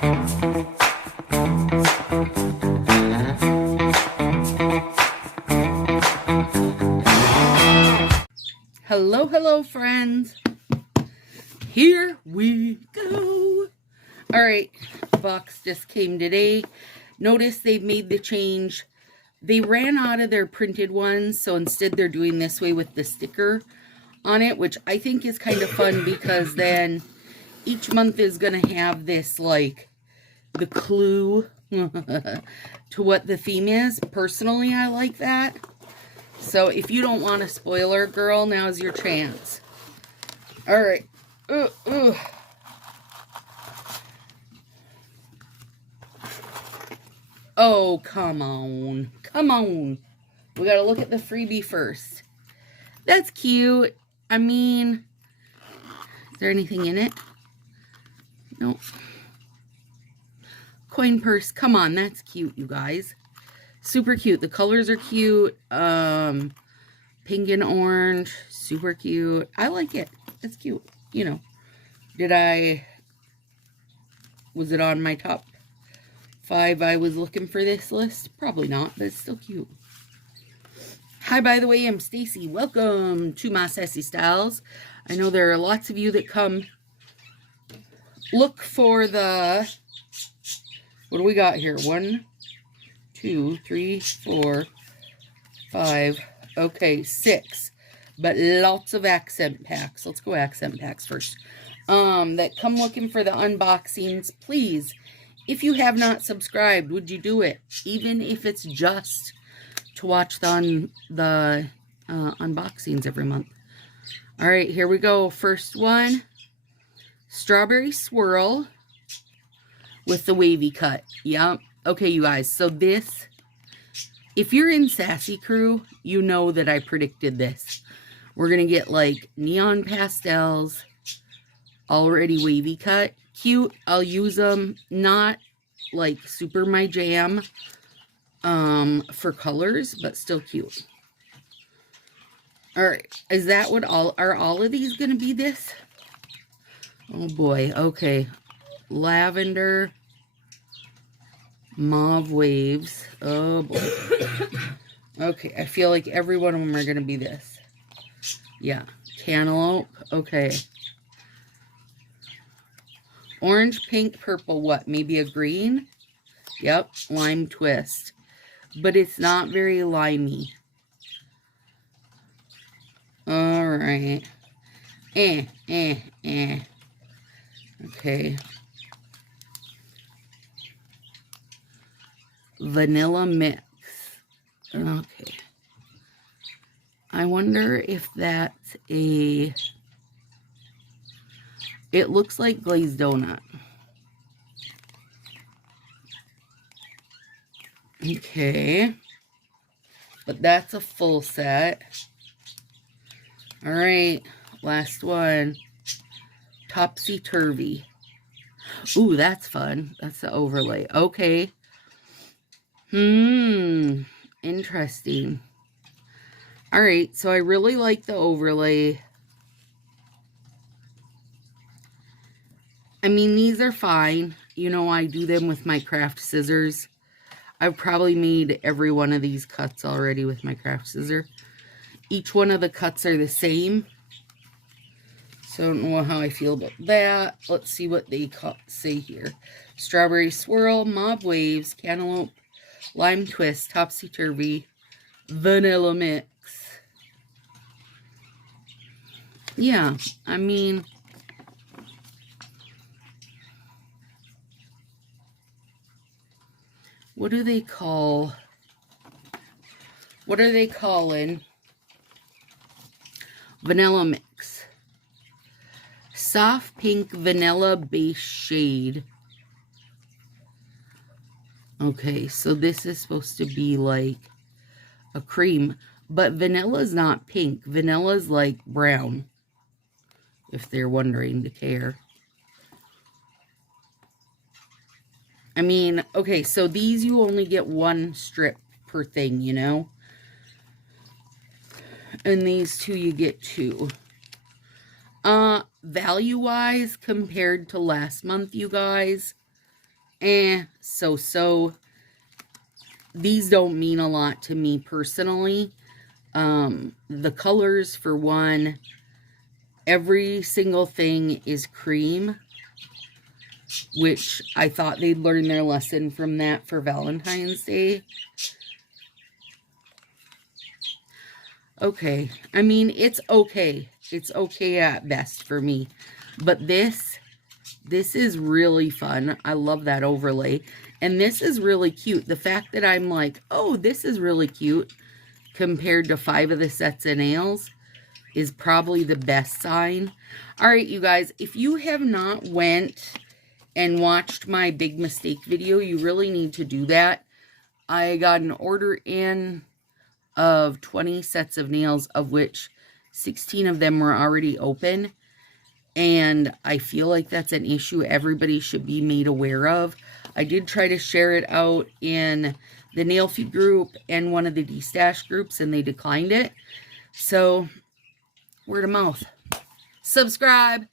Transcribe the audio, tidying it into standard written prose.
Hello, hello, friends. Here we go. All right, box just came today. Notice they've made the change. They ran out of their printed ones, so instead they're doing this way with the sticker on it, which I think is kind of fun because then each month is going to have this, like, the clue to what the theme is. Personally, I like that. So if you don't want a spoiler, girl, now's your chance. All right. Oh, come on. Come on. We got to look at the freebie first. That's cute. I mean, is there anything in it? Nope. Coin purse. Come on. That's cute, you guys. Super cute. The colors are cute. Pink and orange. Super cute. I like it. It's cute. You know. Was it on my top 5 I was looking for this list? Probably not, but it's still cute. Hi, by the way, I'm Stacy. Welcome to my Sassy Styles. I know there are lots of you that come look for the, what do we got here? 1, 2, 3, 4, 5, okay, 6, but lots of accent packs. Let's go accent packs first. That come looking for the unboxings. Please, if you have not subscribed, would you do it? Even if it's just to watch the unboxings every month. All right, here we go. First one, strawberry swirl with the wavy cut. Yep. Okay, you guys. So this, if you're in Sassy Crew, you know that I predicted this. We're going to get like neon pastels, already wavy cut. Cute. I'll use them. Not like super my jam for colors, but still cute. All right. Is that what are all of these going to be this? Oh boy. Okay. Lavender. Mauve waves. Oh boy. Okay. I feel like every one of them are going to be this. Yeah. Cantaloupe. Okay. Orange, pink, purple, what? Maybe a green? Yep, lime twist. But it's not very limey. Alright. Okay. Vanilla mix. Okay. I wonder if that's a... It looks like glazed donut. Okay. But that's a full set. All right. Last one. Topsy-turvy. Ooh, that's fun. That's the overlay. Okay. Interesting. All right. So I really like the overlay. I mean, these are fine. You know, I do them with my craft scissors. I've probably made every one of these cuts already with my craft scissor. Each one of the cuts are the same. So I don't know how I feel about that. Let's see what they say here. Strawberry swirl, mauve waves, cantaloupe, lime twist, topsy-turvy, vanilla mix. Yeah, I mean... What are they calling? Vanilla mix. Soft pink vanilla base shade. Okay, so this is supposed to be like a cream. But vanilla's not pink. Vanilla's like brown. If they're wondering to care. I mean, okay, so these you only get one strip per thing, you know? And these two you get 2. Value-wise, compared to last month, you guys, So. These don't mean a lot to me personally. The colors, for one, every single thing is cream, which I thought they'd learn their lesson from that for Valentine's Day. Okay, I mean, it's okay. It's okay at best for me. But this is really fun. I love that overlay. And this is really cute. The fact that I'm like, oh, this is really cute compared to 5 of the sets of nails is probably the best sign. All right, you guys, if you have not went and watched my big mistake video, you really need to do that. I got an order in of 20 sets of nails, of which 16 of them were already open. And I feel like that's an issue everybody should be made aware of. I did try to share it out in the Nail Feed group and one of the D-Stash groups, and they declined it. So, word of mouth. Subscribe.